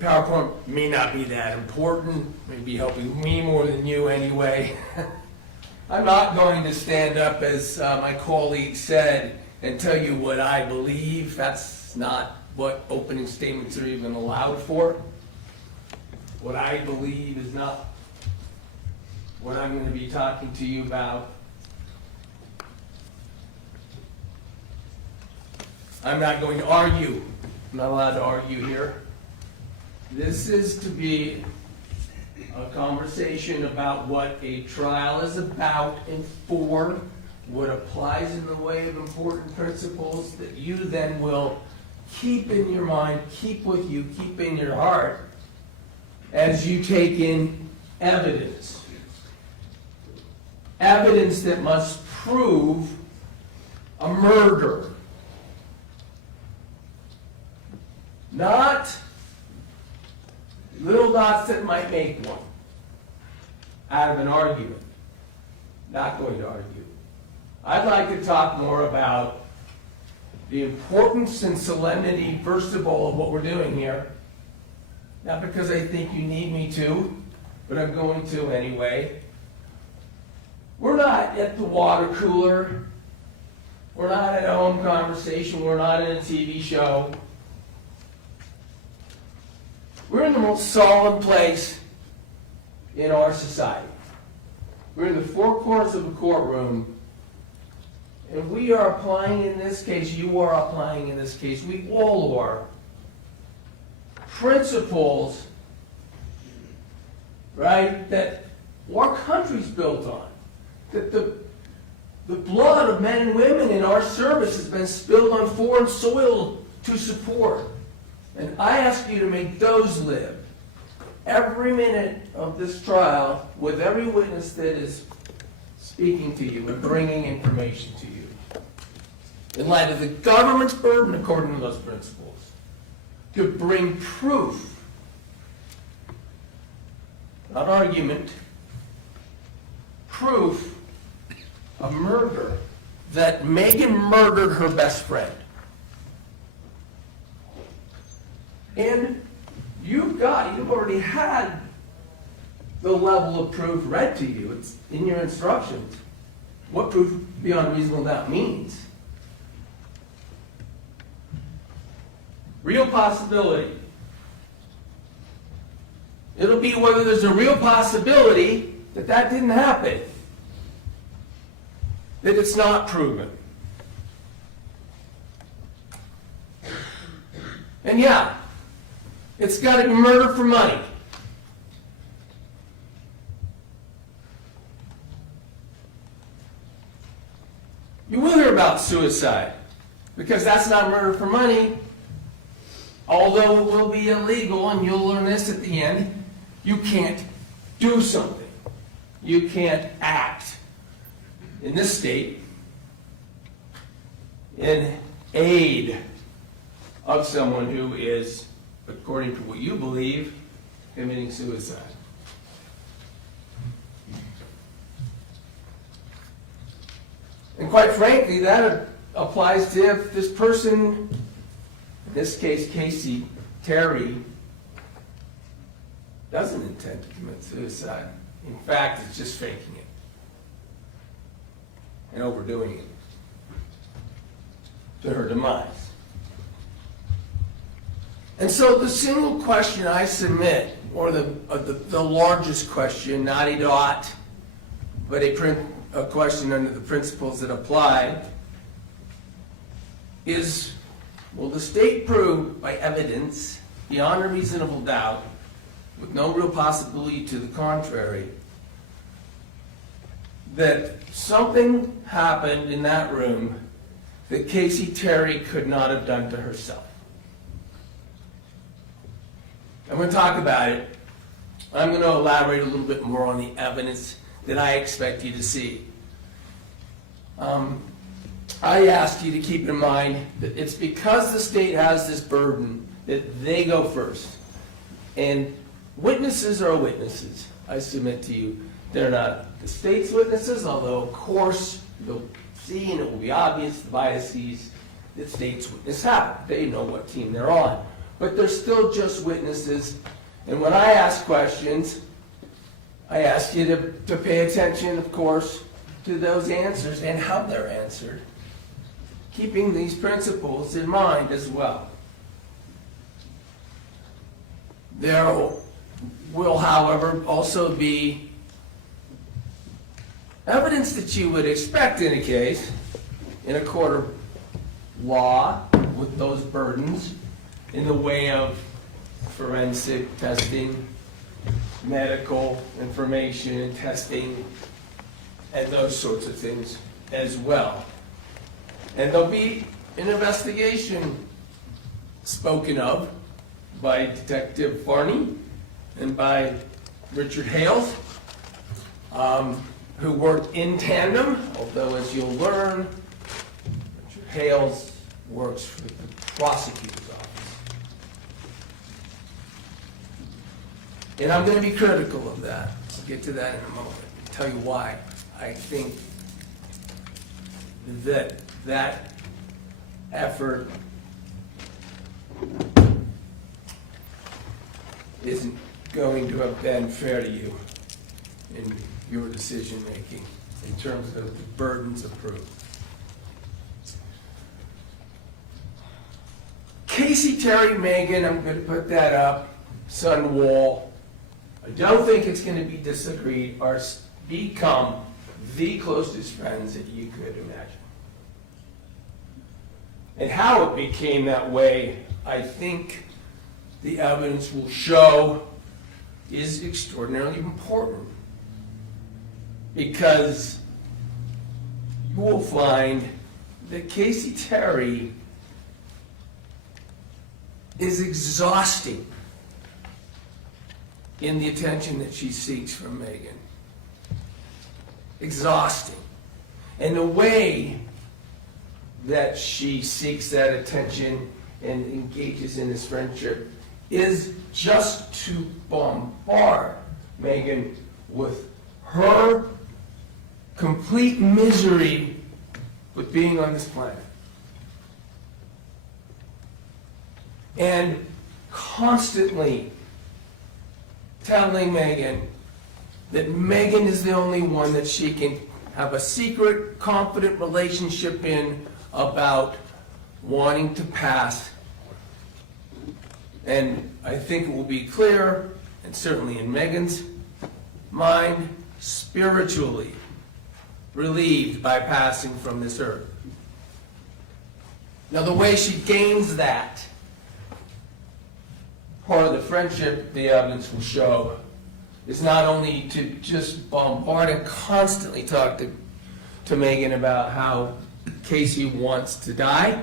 PowerPoint may not be that important, may be helping me more than you anyway. I'm not going to stand up, as my colleague said, and tell you what I believe. That's not what opening statements are even allowed for. What I believe is not what I'm going to be talking to you about. I'm not going to argue. I'm not allowed to argue here. This is to be a conversation about what a trial is about and for, what applies in the way of important principles that you then will keep in your mind, keep with you, keep in your heart as you take in evidence. Evidence that must prove a murder. Not little dots that might make one out of an argument. Not going to argue. I'd like to talk more about the importance and solemnity, first of all, of what we're doing here. Not because I think you need me to, but I'm going to anyway. We're not at the water cooler. We're not at a home conversation. We're not in a TV show. We're in the most solemn place in our society. We're in the four corners of a courtroom, and we are applying in this case, you are applying in this case, we all are, principles, right, that our country's built on. That the blood of men and women in our service has been spilled on foreign soil to support. And I ask you to make those live every minute of this trial with every witness that is speaking to you and bringing information to you. In light of the government's burden, according to those principles, to bring proof, not argument, proof of murder, that Meggan murdered her best friend. And you've already had the level of proof read to you. It's in your instructions. What proof beyond reasonable doubt means. Real possibility. It'll be whether there's a real possibility that that didn't happen. That it's not proven. And yeah, it's got to be murder for money. You will hear about suicide, because that's not murder for money. Although it will be illegal, and you'll learn this at the end, you can't do something. You can't act in this state in aid of someone who is, according to what you believe, committing suicide. And quite frankly, that applies to if this person, in this case Kacee Terry, doesn't intend to commit suicide. In fact, it's just faking it and overdoing it to her demise. And so the single question I submit, or the largest question, not a dot, but a question under the principles that apply, is, will the state prove by evidence, beyond a reasonable doubt, with no real possibility to the contrary, that something happened in that room that Kacee Terry could not have done to herself? I'm going to talk about it. I'm going to elaborate a little bit more on the evidence that I expect you to see. I ask you to keep in mind that it's because the state has this burden that they go first. And witnesses are witnesses, I submit to you. They're not the state's witnesses, although of course you'll see and it will be obvious the biases that state's witnesses have. They know what team they're on. but they're still just witnesses. And when I ask questions, I ask you to pay attention, of course, to those answers and how they're answered, keeping these principles in mind as well. There will, however, also be evidence that you would expect in a case, in a court of law, with those burdens, in the way of forensic testing, medical information and testing, and those sorts of things as well. And there'll be an investigation spoken of by Detective Varney and by Richard Hales, who worked in tandem, although as you'll learn, Richard Hales works for the prosecutor's office. And I'm going to be critical of that. I'll get to that in a moment. I'll tell you why I think that that effort isn't going to have been fair to you in your decision making in terms of the burdens of proof. Kacee Terry, Meggan, I'm going to put that up, Sundwall, I don't think it's going to be disagreed, are become the closest friends that you could imagine. And how it became that way, I think the evidence will show, is extraordinarily important. Because you will find that Kacee Terry is exhausting in the attention that she seeks from Meggan. Exhausting. And the way that she seeks that attention and engages in this friendship is just to bombard Meggan with her complete misery with being on this planet. And constantly telling Meggan that Meggan is the only one that she can have a secret, confident relationship in about wanting to pass. And I think it will be clear, and certainly in Meggan's mind, spiritually relieved by passing from this earth. Now, the way she gains that, part of the friendship, the evidence will show, is not only to just bombard and constantly talk to Meggan about how Kacee wants to die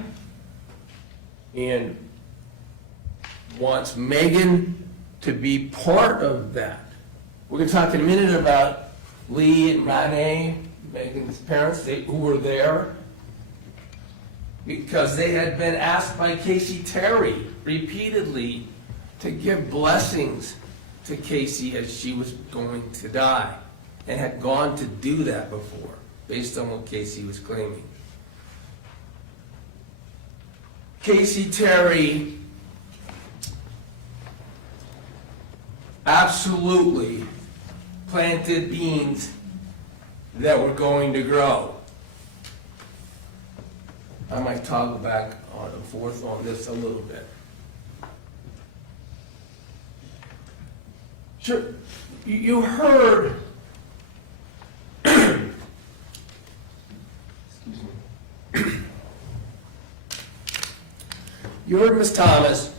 and wants Meggan to be part of that. We're going to talk in a minute about Lee and Renee, Meggan's parents, who were there, because they had been asked by Kacee Terry repeatedly to give blessings to Kacee as she was going to die, and had gone to do that before, based on what Kacee was claiming. Kacee Terry absolutely planted beans that were going to grow. I might toggle back on and forth on this a little bit. Sure, you heard, excuse me, you heard Ms. Thomas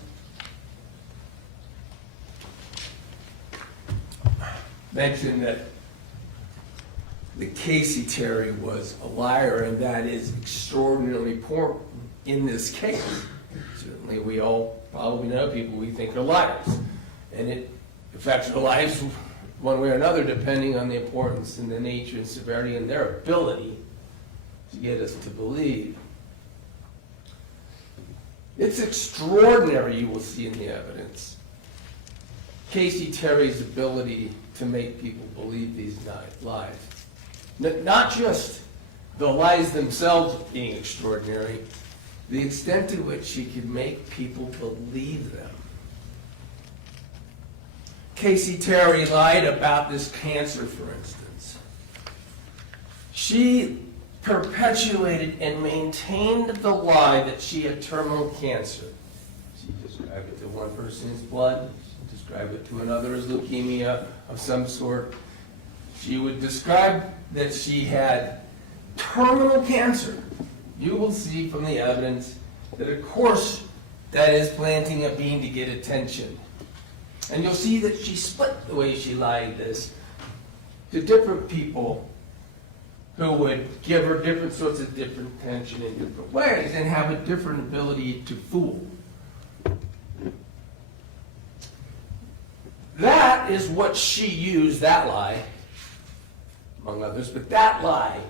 mention that Kacee Terry was a liar, and that is extraordinarily important in this case. Certainly we all probably know people we think are liars, and it affects their lives one way or another depending on the importance and the nature and severity and their ability to get us to believe. It's extraordinary, you will see in the evidence, Kacee Terry's ability to make people believe these lies. Not just the lies themselves being extraordinary, the extent to which she could make people believe them. Kacee Terry lied about this cancer, for instance. She perpetuated and maintained the lie that she had terminal cancer. She described it to one person as blood, she described it to another as leukemia of some sort. She would describe that she had terminal cancer. You will see from the evidence that, of course, that is planting a bean to get attention. And you'll see that she split the way she lied this to different people who would give her different sorts of different attention in different ways and have a different ability to fool. That is what she used, that lie, among others, but that lie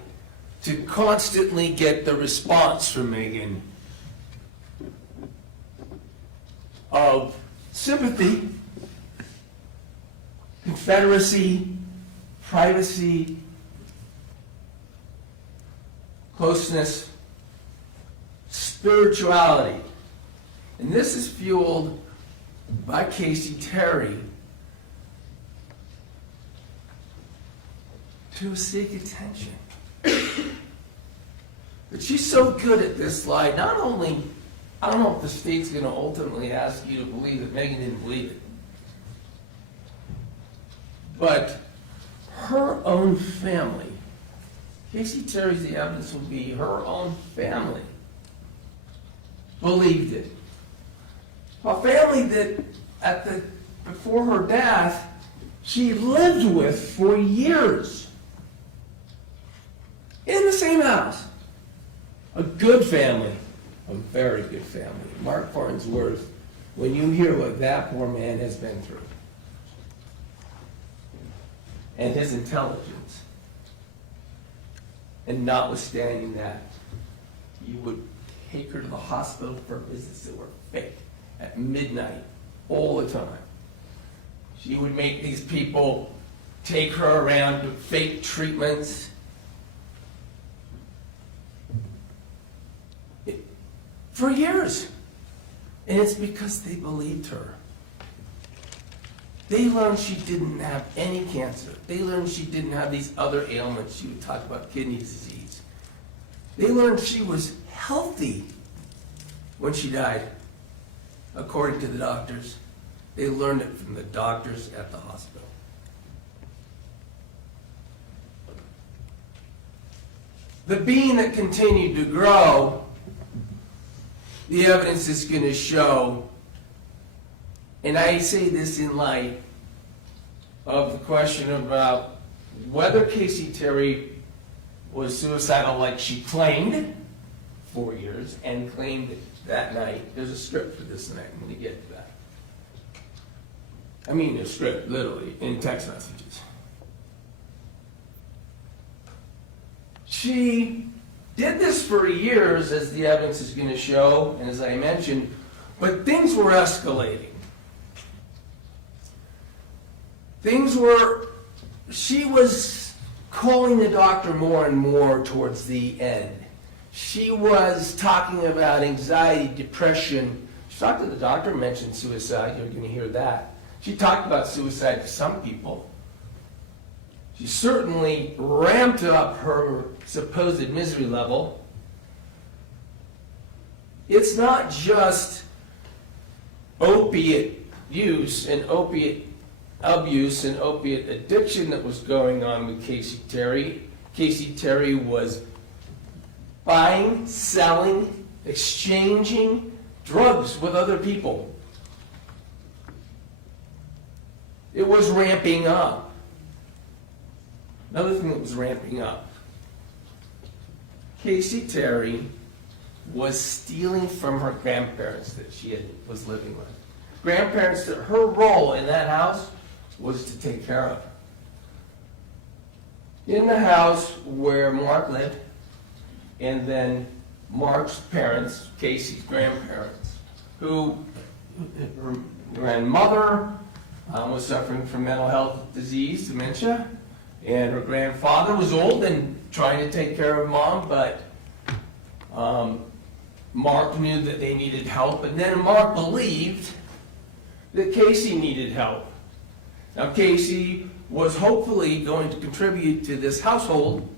to constantly get the response from Meggan of sympathy, confederacy, privacy, closeness, spirituality. And this is fueled by Kacee Terry to seek attention. But she's so good at this lie, not only, I don't know if the state's going to ultimately ask you to believe that Meggan didn't believe it, but her own family, Kacee Terry's, the evidence will be her own family believed it. A family that before her death, she lived with for years. In the same house. A good family. A very good family. Mark Farnsworth, when you hear what that poor man has been through, and his intelligence, and notwithstanding that, you would take her to the hospital for visits that were fake, at midnight, all the time. She would make these people take her around to fake treatments. For years. And it's because they believed her. They learned she didn't have any cancer. They learned she didn't have these other ailments. She would talk about kidney disease. They learned she was healthy when she died, according to the doctors. They learned it from the doctors at the hospital. The bean that continued to grow, the evidence is going to show, and I say this in light of the question about whether Kacee Terry was suicidal like she claimed 4 years and claimed that night. There's a script for this night. I'm going to get to that. I mean a script, literally, in text messages. She did this for years, as the evidence is going to show, and as I mentioned, but things were escalating. She was calling the doctor more and more towards the end. She was talking about anxiety, depression. She talked to the doctor, mentioned suicide, you're going to hear that. She talked about suicide to some people. She certainly ramped up her supposed misery level. It's not just opiate use and opiate abuse and opiate addiction that was going on with Kacee Terry. Kacee Terry was buying, selling, exchanging drugs with other people. It was ramping up. Another thing that was ramping up, Kacee Terry was stealing from her grandparents that she was living with. Grandparents that her role in that house was to take care of. In the house where Mark lived, and then Mark's parents, Kacee's grandparents, who, her grandmother was suffering from mental health disease, dementia, and her grandfather was old and trying to take care of mom, but Mark knew that they needed help, and then Mark believed that Kacee needed help. Now, Kacee was hopefully going to contribute to this household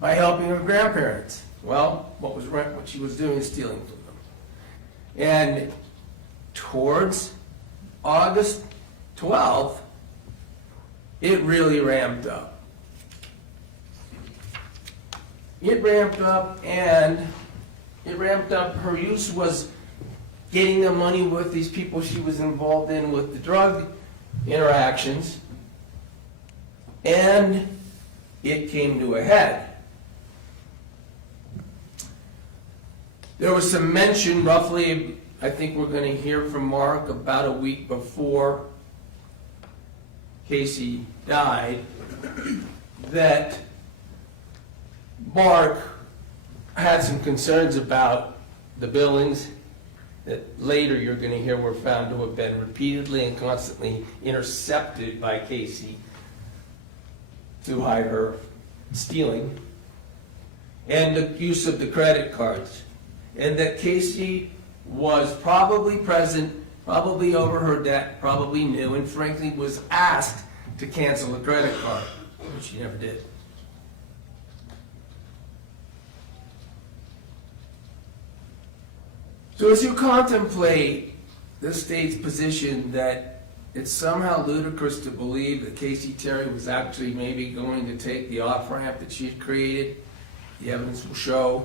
by helping her grandparents. Well, what she was doing is stealing from them. And towards August 12th, it really ramped up. Her use was getting the money with these people she was involved in with the drug interactions, and it came to a head. There was some mention, roughly, I think we're going to hear from Mark about a week before Kacee died, that Mark had some concerns about the billings that later you're going to hear were found to have been repeatedly and constantly intercepted by Kacee to hide her stealing, and the use of the credit cards, and that Kacee was probably present, probably over her debt, probably knew, and frankly was asked to cancel a credit card, which she never did. So as you contemplate the state's position that it's somehow ludicrous to believe that Kacee Terry was actually maybe going to take the off-ramp that she had created, the evidence will show,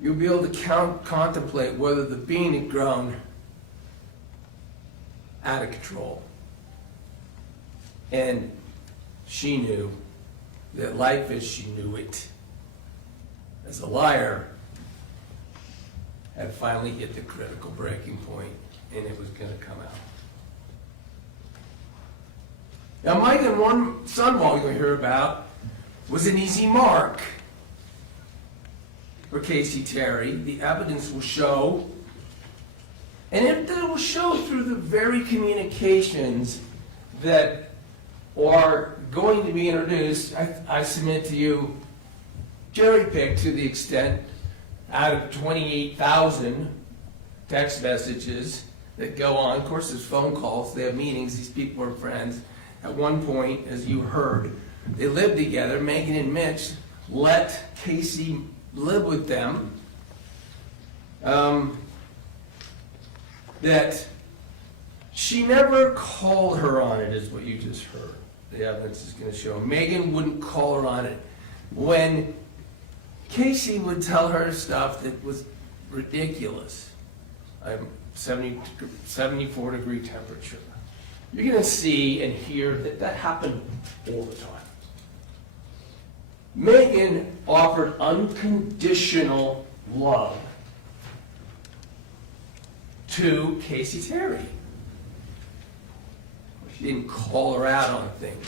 you'll be able to contemplate whether the being had grown out of control. And she knew that life as she knew it, as a liar, had finally hit the critical breaking point, and it was going to come out. Now, Meggan Sundwall, you're going to hear about, was an easy mark for Kacee Terry. The evidence will show, and it will show through the very communications that are going to be introduced. I submit to you, cherry-picked to the extent out of 28,000 text messages that go on. Of course, there's phone calls, they have meetings, these people are friends. At one point, as you heard, they lived together. Meggan and Mitch let Kacee live with them. That she never called her on it, is what you just heard. The evidence is going to show. Meggan wouldn't call her on it. When Kacee would tell her stuff that was ridiculous. 74 degree temperature. You're going to see and hear that that happened all the time. Meggan offered unconditional love to Kacee Terry. She didn't call her out on things.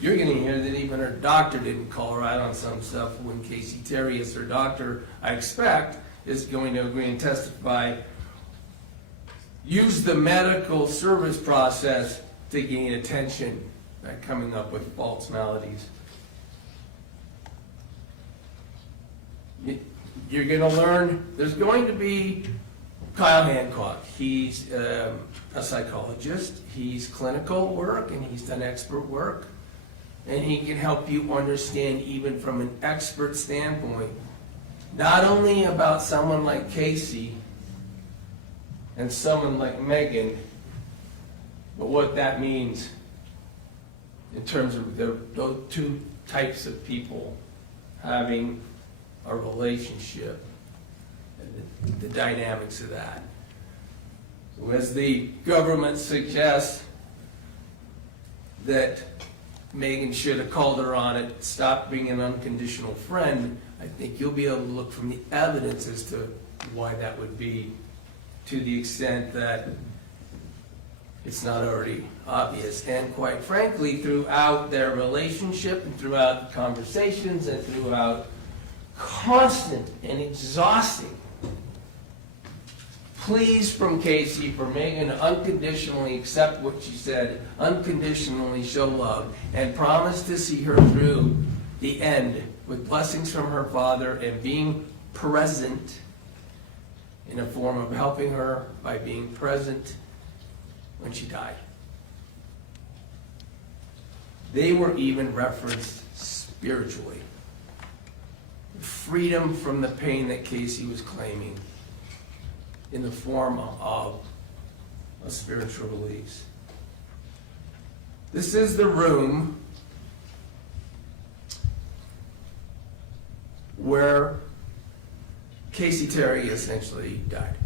You're going to hear that even her doctor didn't call her out on some stuff when Kacee Terry, as her doctor, I expect, is going to agree and testify, used the medical service process to gain attention by coming up with false maladies. You're going to learn, there's going to be Kyle Hancock. He's a psychologist. He's clinical work and he's done expert work. And he can help you understand, even from an expert standpoint, not only about someone like Kacee and someone like Meggan, but what that means in terms of those two types of people having a relationship and the dynamics of that. So as the government suggests that Meggan should have called her on it, stop being an unconditional friend, I think you'll be able to look from the evidence as to why that would be, to the extent that it's not already obvious. And quite frankly, throughout their relationship and throughout the conversations and throughout constant and exhausting pleas from Kacee for Meggan to unconditionally accept what she said, unconditionally show love, and promise to see her through the end with blessings from her father and being present in a form of helping her by being present when she died. They were even referenced spiritually. Freedom from the pain that Kacee was claiming in the form of a spiritual release. This is the room where Kacee Terry essentially died.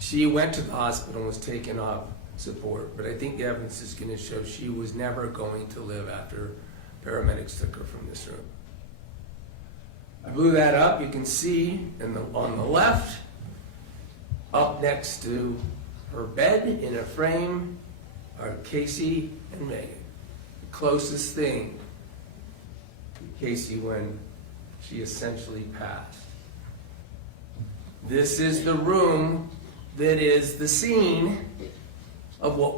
She went to the hospital and was taken off support, but I think the evidence is going to show she was never going to live after paramedics took her from this room. I blew that up. You can see on the left, up next to her bed in a frame, are Kacee and Meggan. The closest thing to Kacee when she essentially passed. This is the room that is the scene of what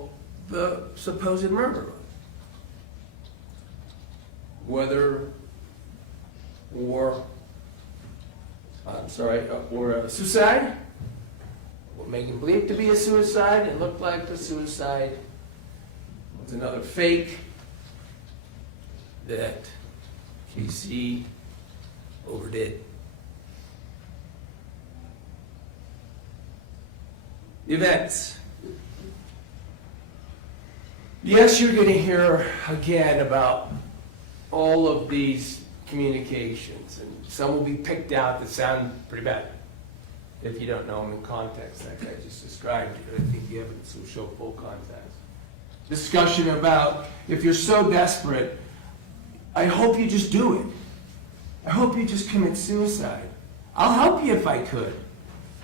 the supposed murder was. Whether or a suicide, what Meggan believed to be a suicide, it looked like a suicide. It was another fake that Kacee overdid. Events. Yes, you're going to hear again about all of these communications, and some will be picked out that sound pretty bad if you don't know them in context, like I just described you. I think the evidence will show full context. Discussion about if you're so desperate, I hope you just do it. I hope you just commit suicide. I'll help you if I could,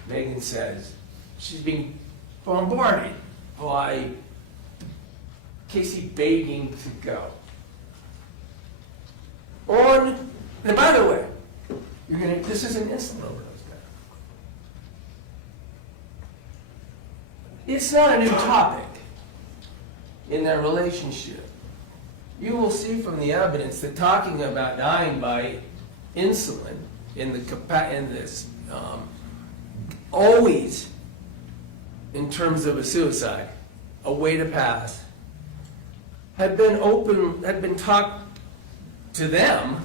Meggan says. She's being bombarded by Kacee begging to go. And by the way, this is an insulin overdose now. It's not a new topic in their relationship. You will see from the evidence that talking about dying by insulin in this always in terms of a suicide, a way to pass, had been talked to them,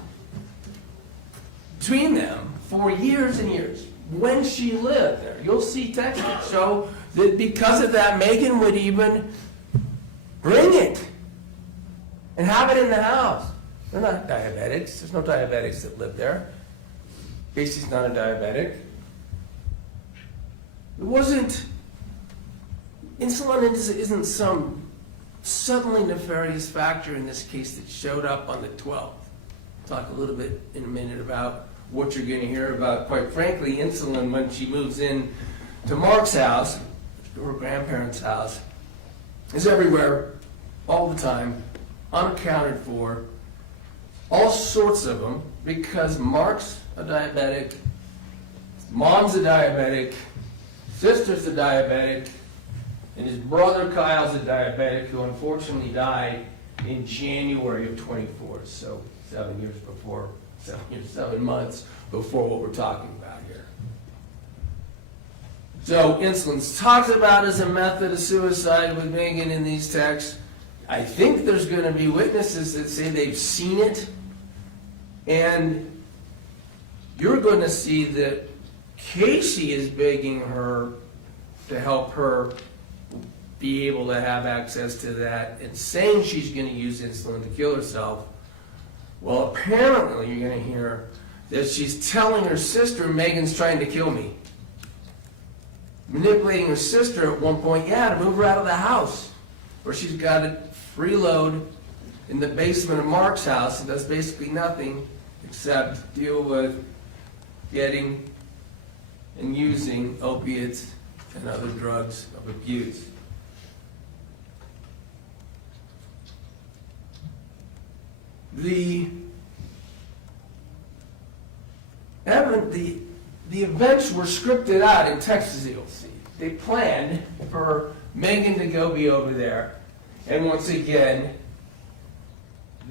between them, for years and years. When she lived there, you'll see texts that show that because of that, Meggan would even bring it and have it in the house. They're not diabetics. There's no diabetics that live there. Kacee's not a diabetic. It wasn't. Insulin isn't some suddenly nefarious factor in this case that showed up on the 12th. I'll talk a little bit in a minute about what you're going to hear about. Quite frankly, insulin, when she moves in to Mark's house, her grandparents' house, is everywhere, all the time, unaccounted for, all sorts of them, because Mark's a diabetic, mom's a diabetic, sister's a diabetic, and his brother Kyle's a diabetic who unfortunately died in January of 24, so 7 months before what we're talking about here. So insulin's talked about as a method of suicide with Meggan in these texts. I think there's going to be witnesses that say they've seen it, and you're going to see that Kacee is begging her to help her be able to have access to that and saying she's going to use insulin to kill herself. Well, apparently you're going to hear that she's telling her sister, Meggan's trying to kill me. Manipulating her sister at one point, to move her out of the house, where she's got it freeload in the basement of Mark's house and does basically nothing except deal with getting and using opiates and other drugs of abuse. The events were scripted out in Texas, you'll see. They planned for Meggan to go be over there, and once again,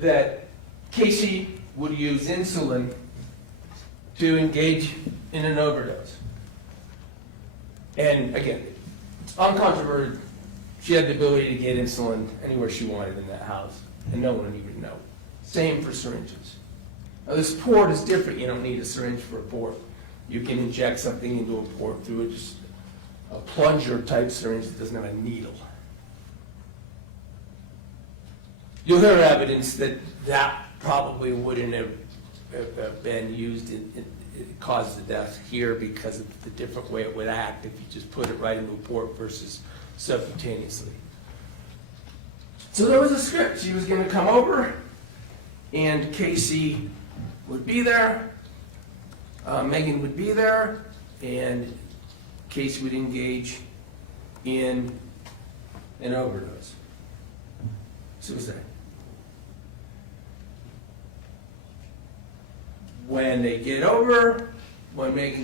that Kacee would use insulin to engage in an overdose. And again, uncontroverted, she had the ability to get insulin anywhere she wanted in that house, and no one would even know. Same for syringes. Now this port is different. You don't need a syringe for a port. You can inject something into a port through just a plunger type syringe that doesn't have a needle. You'll hear evidence that that probably wouldn't have been used it caused the death here because of the different way it would act if you just put it right into a port versus subcutaneously. So there was a script. She was going to come over, and Kacee would be there, Meggan would be there, and Kacee would engage in an overdose. Suicide. When Meggan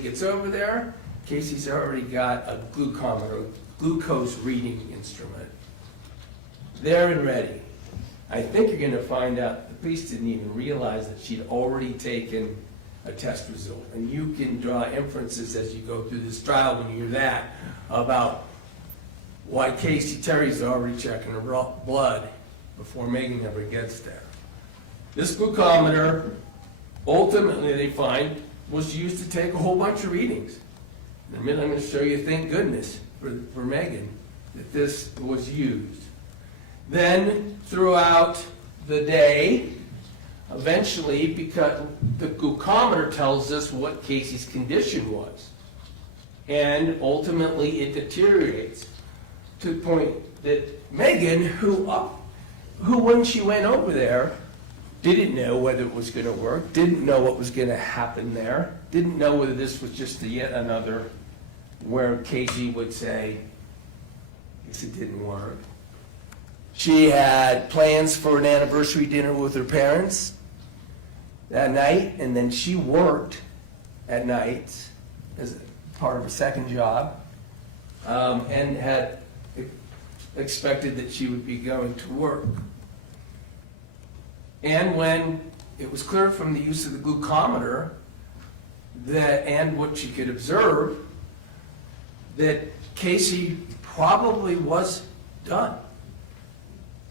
gets over there, Kacee's already got a glucometer, glucose reading instrument. There and ready. I think you're going to find out the police didn't even realize that she'd already taken a test result. And you can draw inferences as you go through this trial when you hear that about why Kacee Terry's already checking her blood before Meggan ever gets there. This glucometer, ultimately they find, was used to take a whole bunch of readings. In a minute I'm going to show you, thank goodness for Meggan, that this was used. Then throughout the day, eventually, because the glucometer tells us what Kacee's condition was, and ultimately it deteriorates to the point that Meggan, who when she went over there, didn't know whether it was going to work, didn't know what was going to happen there, didn't know whether this was just yet another where Kacee would say, I guess it didn't work. She had plans for an anniversary dinner with her parents that night, and then she worked at night as part of her second job, and had expected that she would be going to work. And when it was clear from the use of the glucometer that, and what she could observe, that Kacee probably was done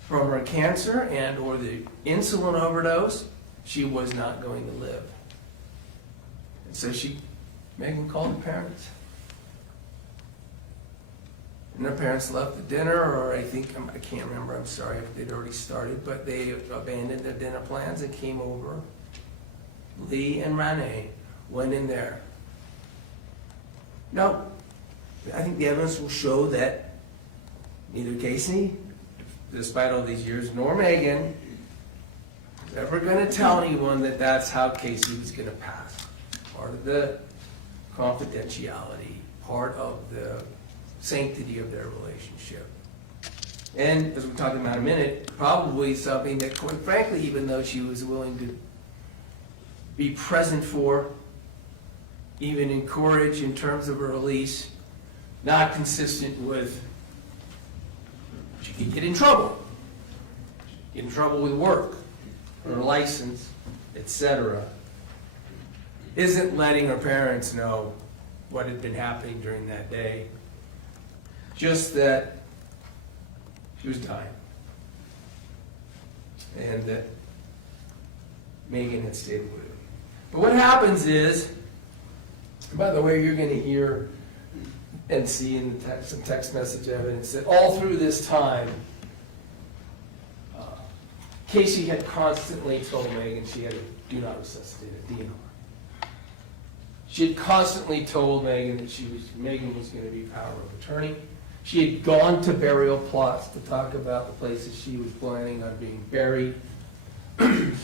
from her cancer and or the insulin overdose, she was not going to live. And so Meggan called her parents. And her parents left the dinner, or I can't remember, I'm sorry if they'd already started, but they abandoned their dinner plans and came over. Lee and Renee went in there. Now, I think the evidence will show that neither Kacee, despite all these years, nor Meggan is ever going to tell anyone that that's how Kacee was going to pass. Part of the confidentiality, part of the sanctity of their relationship. And as we're talking about in a minute, probably something that, quite frankly, even though she was willing to be present for, even encourage in terms of her release, not consistent with, she could get in trouble. Get in trouble with work, her license, etc. Isn't letting her parents know what had been happening during that day. Just that she was dying. And that Meggan had stayed with her. But what happens is, by the way, you're going to hear and see in the text, some text message evidence that all through this time, Kacee had constantly told Meggan she had to do not resuscitate a DNR. She had constantly told Meggan that Meggan was going to be power of attorney. She had gone to burial plots to talk about the places she was planning on being buried.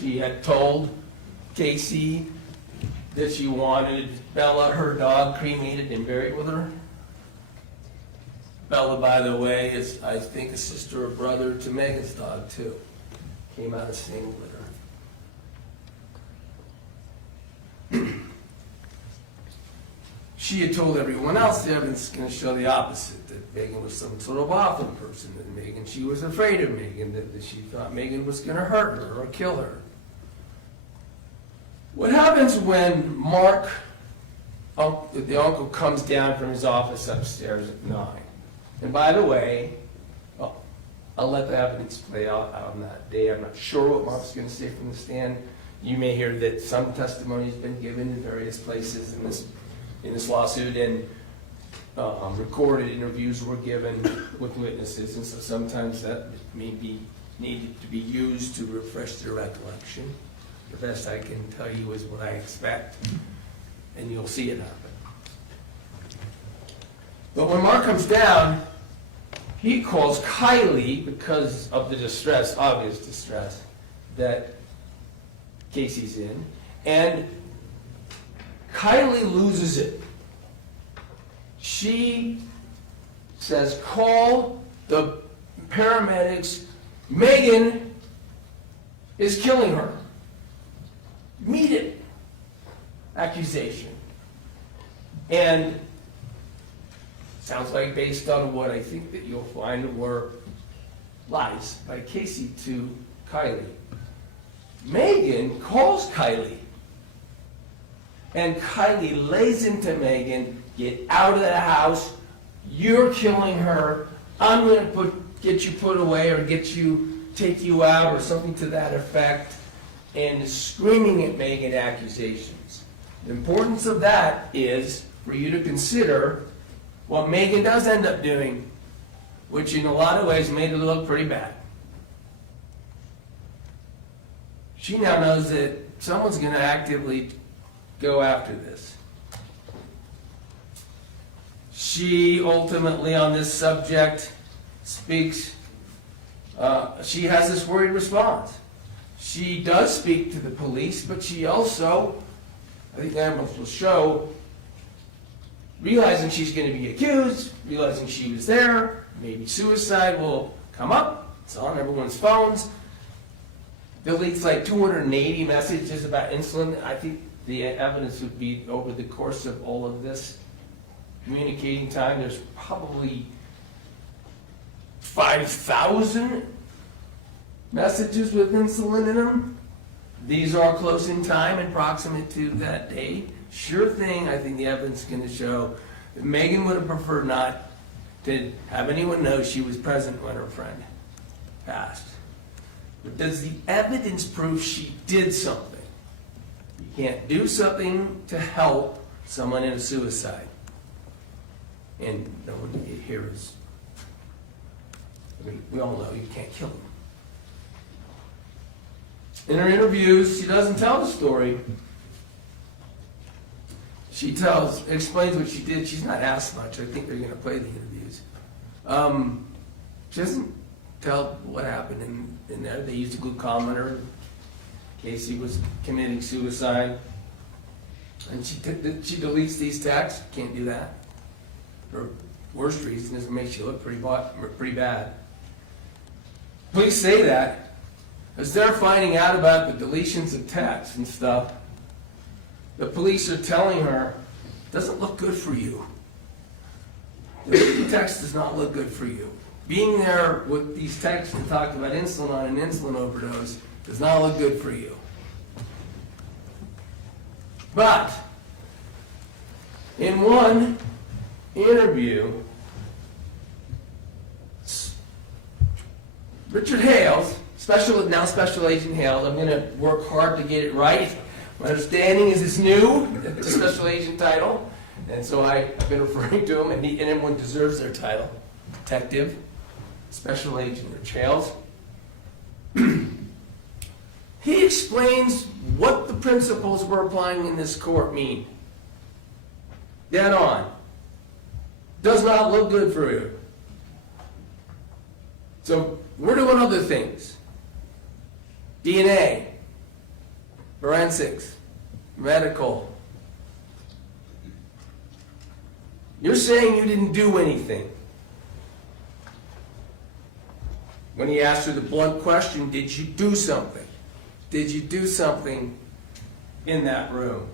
She had told Kacee that she wanted Bella, her dog, cremated and buried with her. Bella, by the way, is, I think, a sister or brother to Meggan's dog, too. Came out of the same litter. She had told everyone else, the evidence is going to show the opposite, that Meggan was some sort of awful person, that she was afraid of Meggan, that she thought Meggan was going to hurt her or kill her. What happens when Mark, the uncle, comes down from his office upstairs at 9? And by the way, I'll let the evidence play out on that day. I'm not sure what Mark's going to say from the stand. You may hear that some testimony has been given in various places in this lawsuit, and recorded interviews were given with witnesses, and so sometimes that may be needed to be used to refresh their recollection. The best I can tell you is what I expect, and you'll see it happen. But when Mark comes down, he calls Kylie because of the distress, obvious distress, that Kacee's in, and Kylie loses it. She says, call the paramedics, Meggan is killing her. Immediate accusation. And sounds like, based on what I think that you'll find were lies by Kacee to Kylie. Meggan calls Kylie. And Kylie lays into Meggan, get out of the house, you're killing her, I'm going to get you put away or take you out or something to that effect, and screaming at Meggan accusations. The importance of that is for you to consider what Meggan does end up doing, which in a lot of ways made it look pretty bad. She now knows that someone's going to actively go after this. She ultimately, on this subject, speaks. She has this worried response. She does speak to the police, but she also, I think the evidence will show, realizing she's going to be accused, realizing she was there, maybe suicide will come up, it's on everyone's phones, deletes like 280 messages about insulin. I think the evidence would be over the course of all of this communicating time, there's probably 5,000 messages with insulin in them. These are close in time and proximate to that date. Sure thing, I think the evidence is going to show that Meggan would have preferred not to have anyone know she was present when her friend passed. But does the evidence prove she did something? You can't do something to help someone in a suicide. And no one here is, we all know you can't kill them. In her interviews, she doesn't tell the story. She explains what she did. She's not asked much. I think they're going to play the interviews. She doesn't tell what happened in there. They used a glucometer. Kacee was committing suicide. And she deletes these texts. Can't do that. For worst reason is it makes you look pretty bad. Police say that as they're finding out about the deletions of texts and stuff. The police are telling her, it doesn't look good for you. The text does not look good for you. Being there with these texts that talk about insulin on an insulin overdose does not look good for you. But in one interview, Richard Hales, now Special Agent Hales, I'm going to work hard to get it right. My understanding is it's new, it's a Special Agent title, and so I've been referring to him, and anyone deserves their title. Detective, Special Agent Rich Hales. He explains what the principles we're applying in this court mean. Dead on. Does not look good for you. So we're doing other things. DNA, forensics, medical. You're saying you didn't do anything. When he asked her the blunt question, did you do something? Did you do something in that room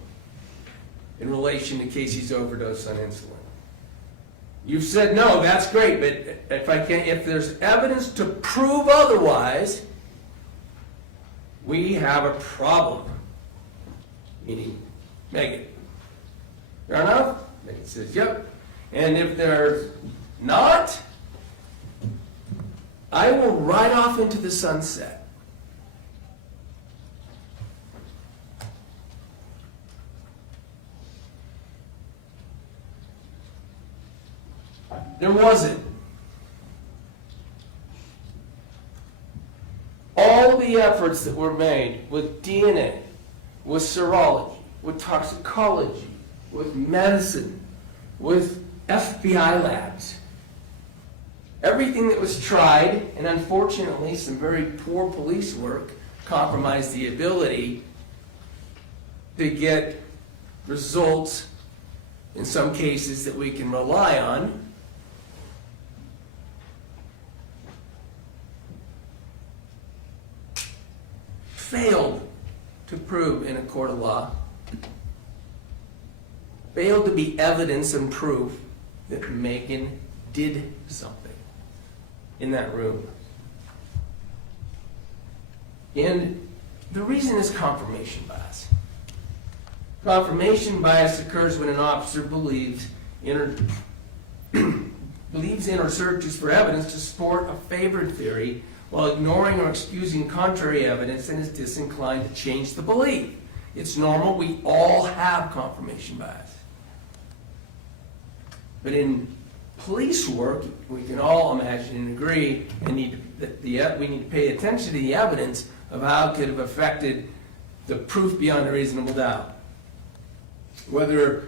in relation to Kacee's overdose on insulin? You've said no, that's great, but if there's evidence to prove otherwise, we have a problem. meaning Meggan. Fair enough? Meggan says, yep. And if there's not, I will ride off into the sunset. There wasn't. All the efforts that were made with DNA, with serology, with toxicology, with medicine, with FBI labs, everything that was tried, and unfortunately some very poor police work compromised the ability to get results in some cases that we can rely on. Failed to prove in a court of law, failed to be evidence and proof that Meggan did something in that room. And the reason is confirmation bias. Confirmation bias occurs when an officer believes in or searches for evidence to support a favored theory while ignoring or excusing contrary evidence and is disinclined to change the belief. It's normal. We all have confirmation bias. But in police work, we can all imagine and agree we need to pay attention to the evidence of how it could have affected the proof beyond a reasonable doubt. Whether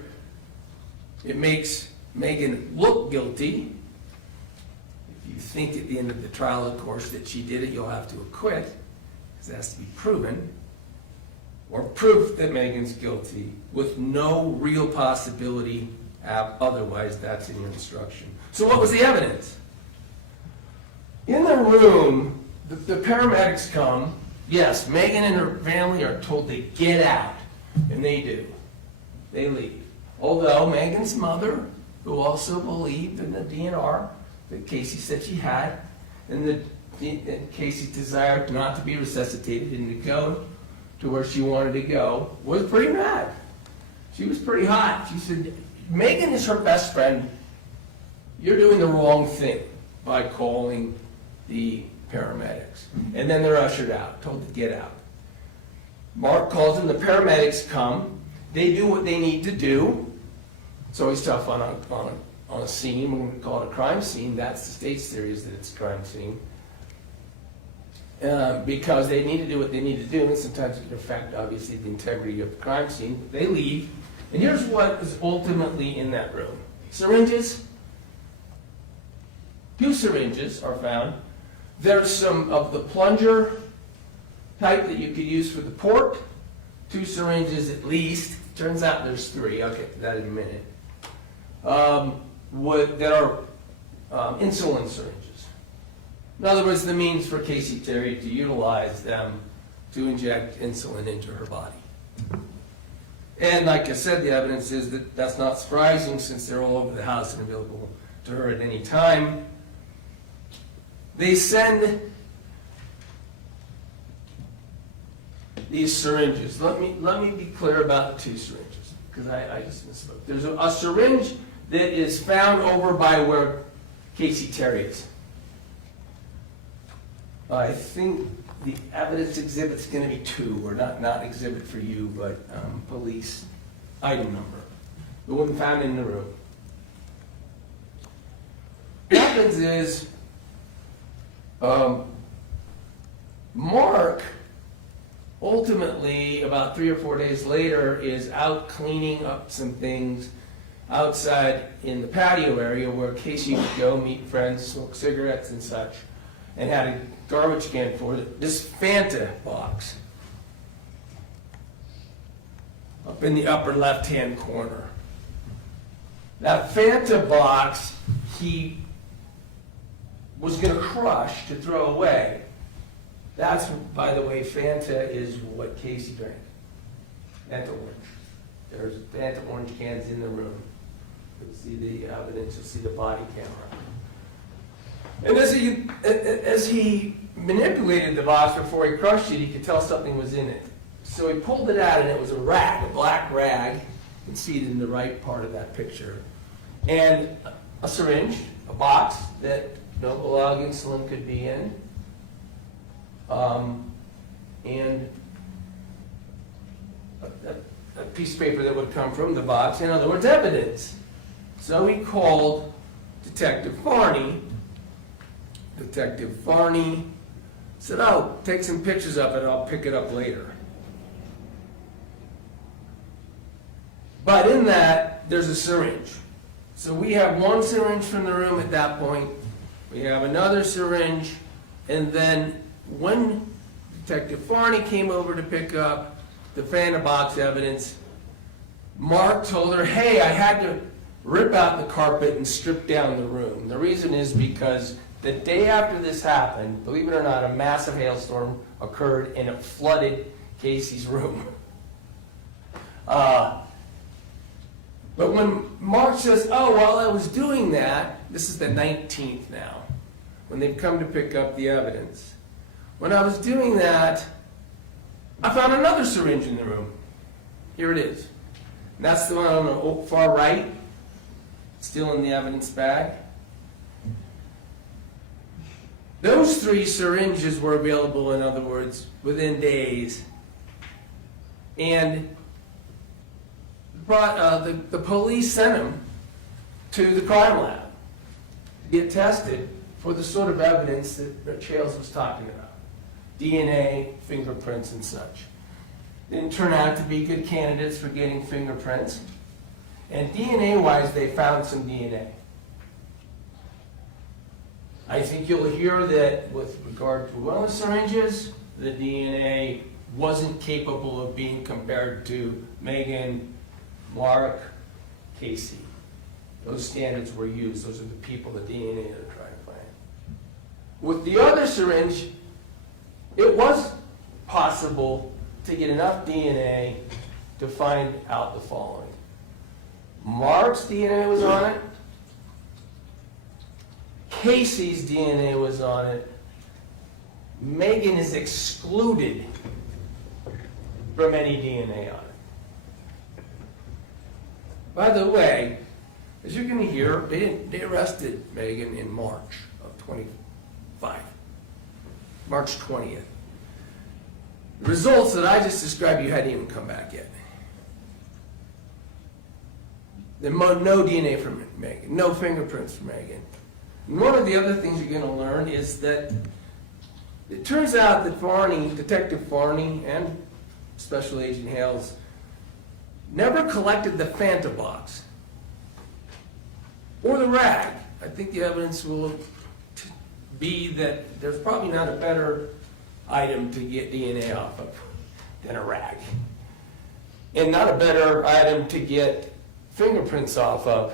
it makes Meggan look guilty. If you think at the end of the trial, of course, that she did it, you'll have to acquit, because it has to be proven. Or proof that Meggan's guilty with no real possibility otherwise. That's in your instruction. So what was the evidence? In the room, the paramedics come. Yes, Meggan and her family are told to get out, and they do. They leave. Although Meggan's mother, who also believed in the DNR that Kacee said she had, and Kacee's desire not to be resuscitated and to go to where she wanted to go, was pretty mad. She was pretty hot. She said, Meggan is her best friend. You're doing the wrong thing by calling the paramedics. And then they're ushered out, told to get out. Mark calls them, the paramedics come. They do what they need to do. It's always tough on a scene. We're going to call it a crime scene. That's the state's theory, is that it's a crime scene. Because they need to do what they need to do, and sometimes it can affect, obviously, the integrity of the crime scene. They leave, and here's what is ultimately in that room. Syringes. 2 syringes are found. There's some of the plunger type that you could use for the port. 2 syringes at least. Turns out there's 3. I'll get to that in a minute. That are insulin syringes. In other words, the means for Kacee Terry to utilize them to inject insulin into her body. And like I said, the evidence is that that's not surprising, since they're all over the house and available to her at any time. They send these syringes. Let me be clear about the 2 syringes, because I just misspoke. There's a syringe that is found over by where Kacee Terry is. I think the evidence exhibit's going to be 2, or not exhibit for you, but police item number. The one found in the room. What happens is, Mark, ultimately, about 3 or 4 days later, is out cleaning up some things outside in the patio area where Kacee would go meet friends, smoke cigarettes and such, and had a garbage can for this Fanta box up in the upper left-hand corner. That Fanta box he was going to crush to throw away. That's, by the way, Fanta is what Kacee drank. Fanta orange. There's Fanta orange cans in the room. You'll see the evidence, you'll see the body camera. And as he manipulated the box before he crushed it, he could tell something was in it. So he pulled it out, and it was a rag, a black rag. You can see it in the right part of that picture. And a syringe, a box that no log insulin could be in. And a piece of paper that would come from the box. In other words, evidence. So he called Detective Varney. Detective Varney said, "Oh, take some pictures of it, I'll pick it up later." But in that, there's a syringe. So we have one syringe from the room at that point. We have another syringe. And then when Detective Varney came over to pick up the Fanta box evidence, Mark told her, "Hey, I had to rip out the carpet and strip down the room." The reason is because the day after this happened, believe it or not, a massive hailstorm occurred and it flooded Kacee's room. But when Mark says, "Oh, while I was doing that," this is the 19th now, when they've come to pick up the evidence. "When I was doing that, I found another syringe in the room." Here it is. And that's the one on the far right, still in the evidence bag. Those 3 syringes were available, in other words, within days. And the police sent him to the crime lab to get tested for the sort of evidence that Chales was talking about. DNA, fingerprints, and such. Didn't turn out to be good candidates for getting fingerprints. And DNA-wise, they found some DNA. I think you'll hear that with regard to one of the syringes, the DNA wasn't capable of being compared to Meggan, Mark, Kacee. Those standards were used. Those are the people, the DNA they're trying to find. With the other syringe, it was possible to get enough DNA to find out the following. Mark's DNA was on it. Kacee's DNA was on it. Meggan is excluded from any DNA on it. By the way, as you're going to hear, they arrested Meggan in March of 25. March 20th. The results that I just described you hadn't even come back yet. No DNA from Meggan, no fingerprints from Meggan. And one of the other things you're going to learn is that it turns out that Varney, Detective Varney and Special Agent Hales never collected the Fanta box or the rag. I think the evidence will be that there's probably not a better item to get DNA off of than a rag. And not a better item to get fingerprints off of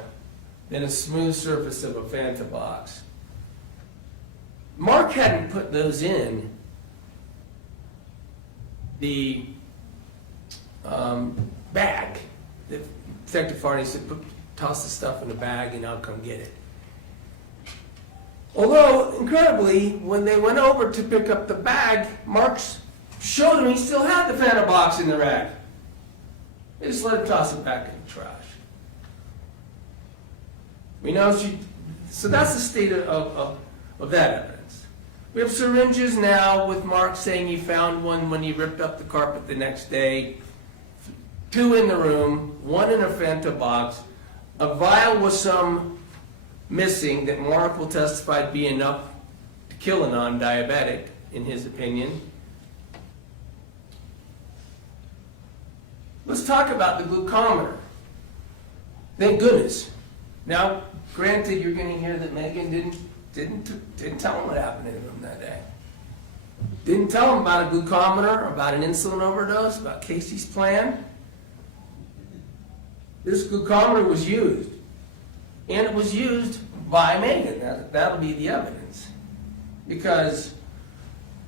than a smooth surface of a Fanta box. Mark hadn't put those in the bag. The Detective Varney said, "Toss the stuff in the bag and I'll come get it." Although, incredibly, when they went over to pick up the bag, Mark showed them he still had the Fanta box in the rag. They just let him toss it back in the trash. We know so that's the state of that evidence. We have syringes now with Mark saying he found one when he ripped up the carpet the next day. 2 in the room, 1 in a Fanta box. A vial with some missing that Mark will testify to be enough to kill a non-diabetic, in his opinion. Let's talk about the glucometer. Thank goodness. Now, granted, you're going to hear that Meggan didn't tell him what happened in the room that day. Didn't tell him about a glucometer, about an insulin overdose, about Kacee's plan. This glucometer was used. And it was used by Meggan. That'll be the evidence. Because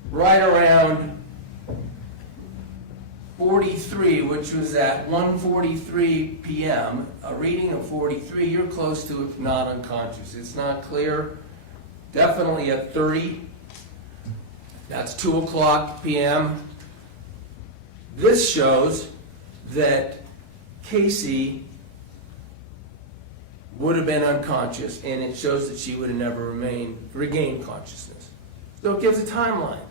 right around 43, which was at 1:43 p.m., a reading of 43, you're close to, if not unconscious. It's not clear. Definitely at 30. That's 2 o'clock p.m. This shows that Kacee would have been unconscious, and it shows that she would have never regained consciousness. So it gives a timeline.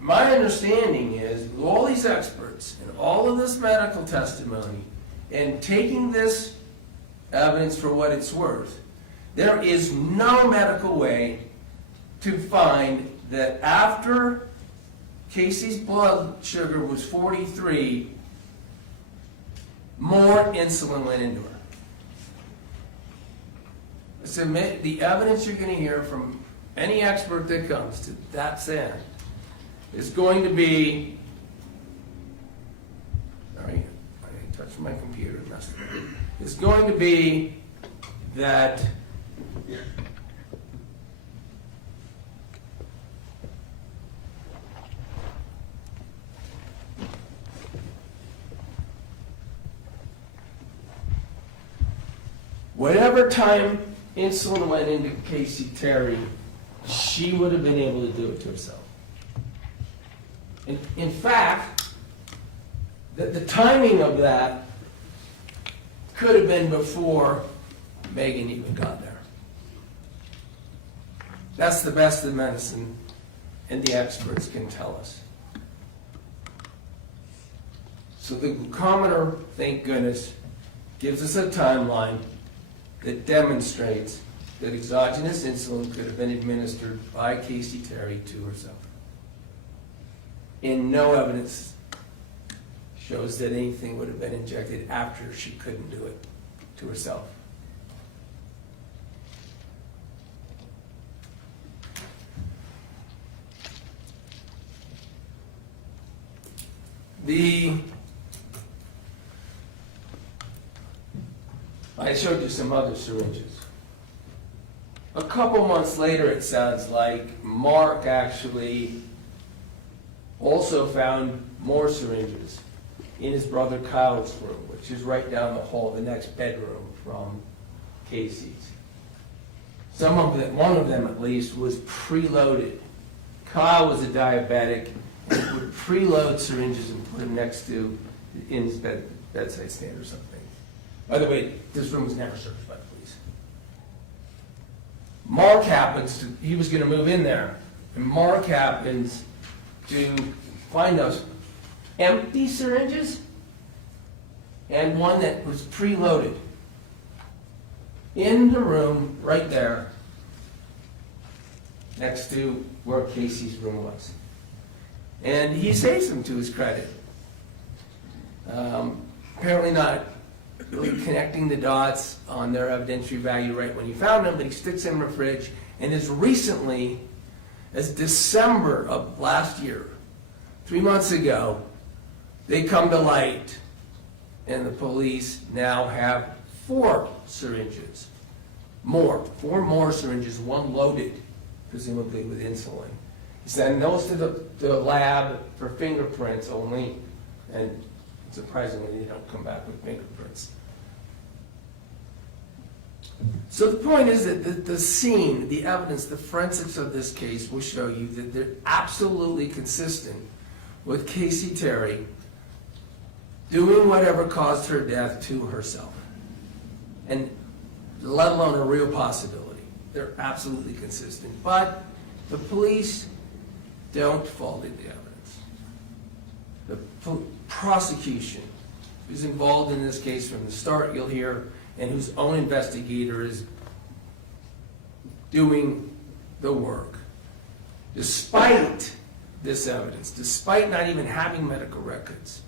My understanding is, with all these experts and all of this medical testimony, and taking this evidence for what it's worth, there is no medical way to find that after Kacee's blood sugar was 43, more insulin went into her. Submit the evidence you're going to hear from any expert that comes to that end is going to be, sorry, I touched my computer and messed it up. It's going to be that whatever time insulin went into Kacee Terry, she would have been able to do it to herself. In fact, the timing of that could have been before Meggan even got there. That's the best that medicine and the experts can tell us. So the glucometer, thank goodness, gives us a timeline that demonstrates that exogenous insulin could have been administered by Kacee Terry to herself. And no evidence shows that anything would have been injected after she couldn't do it to herself. I showed you some other syringes. A couple months later, it sounds like, Mark actually also found more syringes in his brother Kyle's room, which is right down the hall, the next bedroom from Kacee's. Some of them, one of them at least, was preloaded. Kyle was a diabetic and would preload syringes and put them next to in his bedside stand or something. By the way, this room was never searched by the police. Mark happens to, he was going to move in there, and Mark happens to find those empty syringes and one that was preloaded in the room right there next to where Kacee's room was. And he saves them to his credit. Apparently not really connecting the dots on their evidentiary value right when he found them, but he sticks them in the fridge. And as recently as December of last year, 3 months ago, they come to light, and the police now have 4 syringes. 4 more syringes, one loaded, presumably with insulin. He sent those to the lab for fingerprints only, and surprisingly, they don't come back with fingerprints. So the point is that the scene, the evidence, the forensics of this case will show you that they're absolutely consistent with Kacee Terry doing whatever caused her death to herself, and let alone a real possibility. They're absolutely consistent. But the police don't follow the evidence. The prosecution, who's involved in this case from the start, you'll hear, and whose own investigator is doing the work, despite this evidence, despite not even having medical records,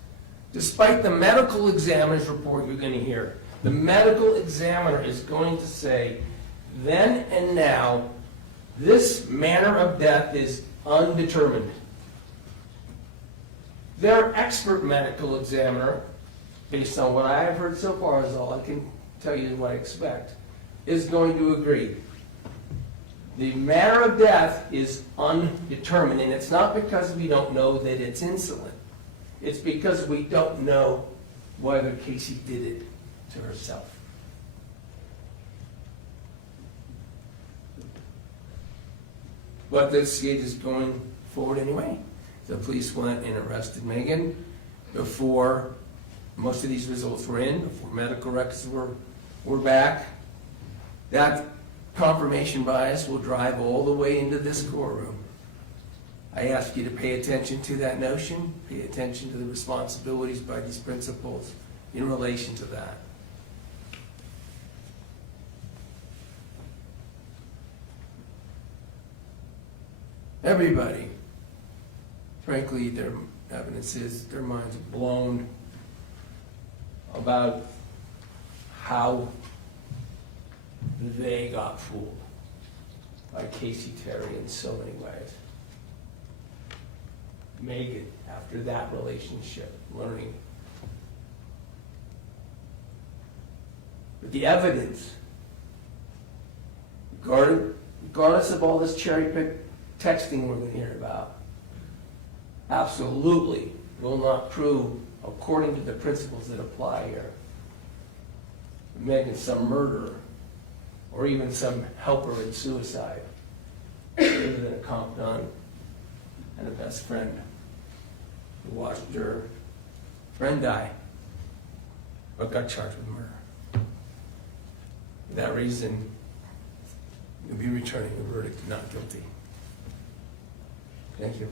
despite the medical examiner's report you're going to hear. The medical examiner is going to say, then and now, this manner of death is undetermined. Their expert medical examiner, based on what I have heard so far, is all I can tell you what I expect, is going to agree. The manner of death is undetermined, and it's not because we don't know that it's insulin. It's because we don't know whether Kacee did it to herself. But this case is going forward anyway. the police went and arrested Meggan before most of these results were in, before medical records were back. That confirmation bias will drive all the way into this courtroom. I ask you to pay attention to that notion, pay attention to the responsibilities by these principals in relation to that. Everybody, frankly, their evidence is their minds are blown about how they got fooled by Kacee Terry in so many ways. Meggan, after that relationship, learning. But the evidence, regardless of all this cherry-picked texting we're going to hear about, absolutely will not prove, according to the principles that apply here, Meggan some murderer or even some helper in suicide, other than a comp gun and a best friend who watched her friend die but got charged with murder. For that reason, you'll be returning a verdict of not guilty. Thank you.